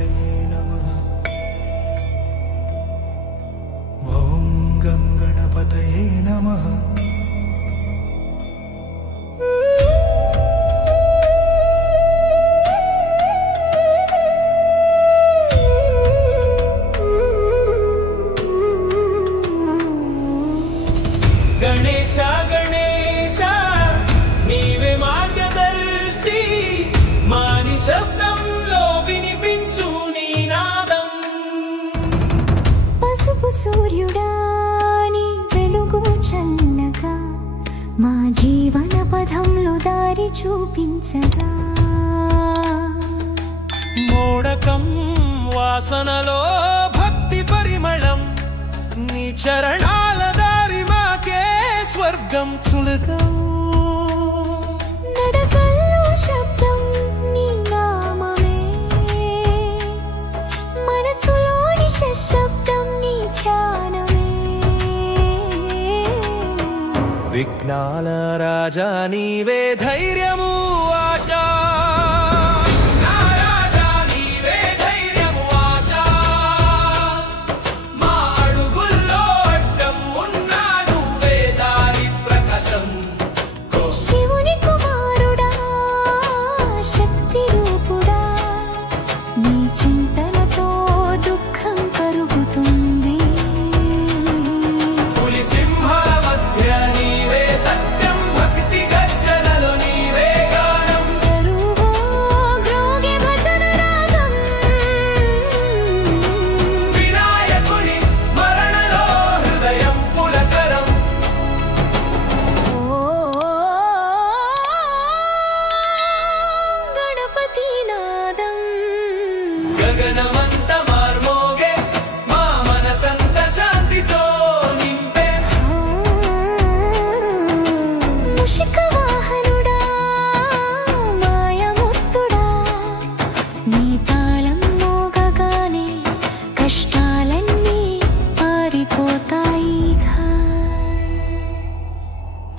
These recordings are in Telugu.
गणपतये नमः। ॐ गं गणपतये नमः। गणेश गणेश नीवे मार्गदर्शी मानि शब्दंलो विनिपिंचु नी नादं पसुपु सूर्युडा नी वेलुगु चल्लगा मा जीवन पथंलो दारि चूपिंचगा मोडकं वासनलो भक्ति परिमళం నీ చరణాల దారి మాకే స్వర్గం చులుగా నడకల్లో శబ్దం నీ నామమే మనసులోని శబ్దం నీ ధ్యానమే విఘ్నాల రాజా నీవే ధైర్యము ఆశా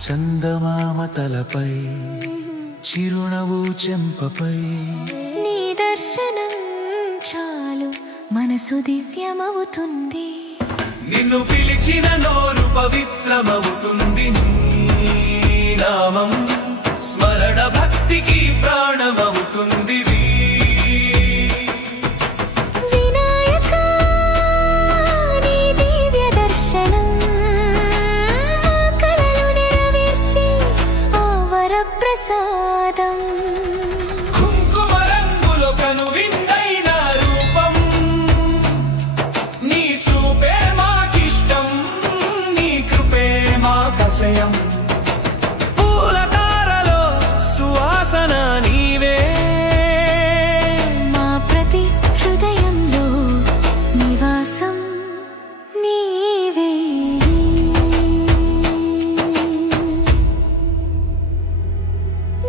చందమామ తలపై చిరునవ్వు చెంపపై నీ దర్శనం చాలు మనసు దివ్యమవుతుంది నిన్ను పిలిచిన నోరు పవిత్రమవుతుంది నీ నామం స్మరణ భక్తికి ప్రాణమవుతుంది వినాయక నీ దివ్య దర్శనం కలలు నెరవేర్చి ఆ వరప్రసాదం కుంకుమ రంగులో కనువిందైన రూపం నీ చూపే మాకిష్టం నీ కృపే మాకశయం పూల తారలో సువాసన నీవే మా ప్రతి హృదయంలో నివాసం నీవే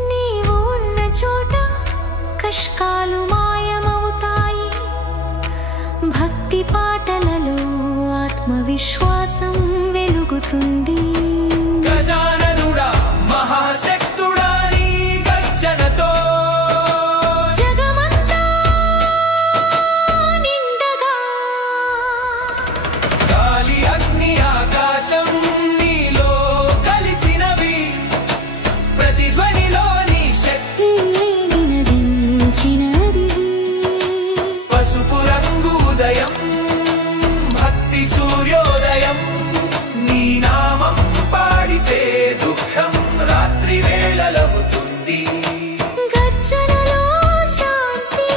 నీవు ఉన్న చోట కష్టాలు మాయమవుతాయి భక్తి పాటలలో ఆత్మవిశ్వాసం వెలుగుతుంది గజాననుడా మహాశక్తుడా నీ గర్జనతో జగమంతా నిండగా గాలి అగ్ని ఆకాశం నీలో కలిసినవి ప్రతిధ్వనిలో నీ శక్తి నినదించినది పసుపు రంగు ఉదయం భక్తి సూర్యోదయం నీ నామం పాడితే దుఃఖం రాత్రి వేళలవుతుంది గర్జనలో శాంతి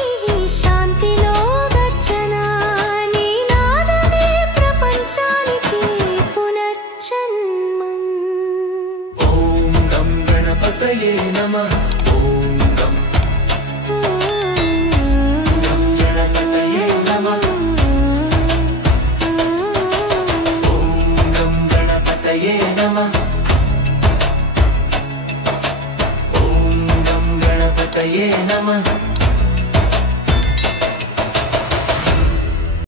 శాంతిలో గర్జన నీ నాదమే ప్రపంచానికి పునర్జన్మం ఓం గం గణపతయే నమః।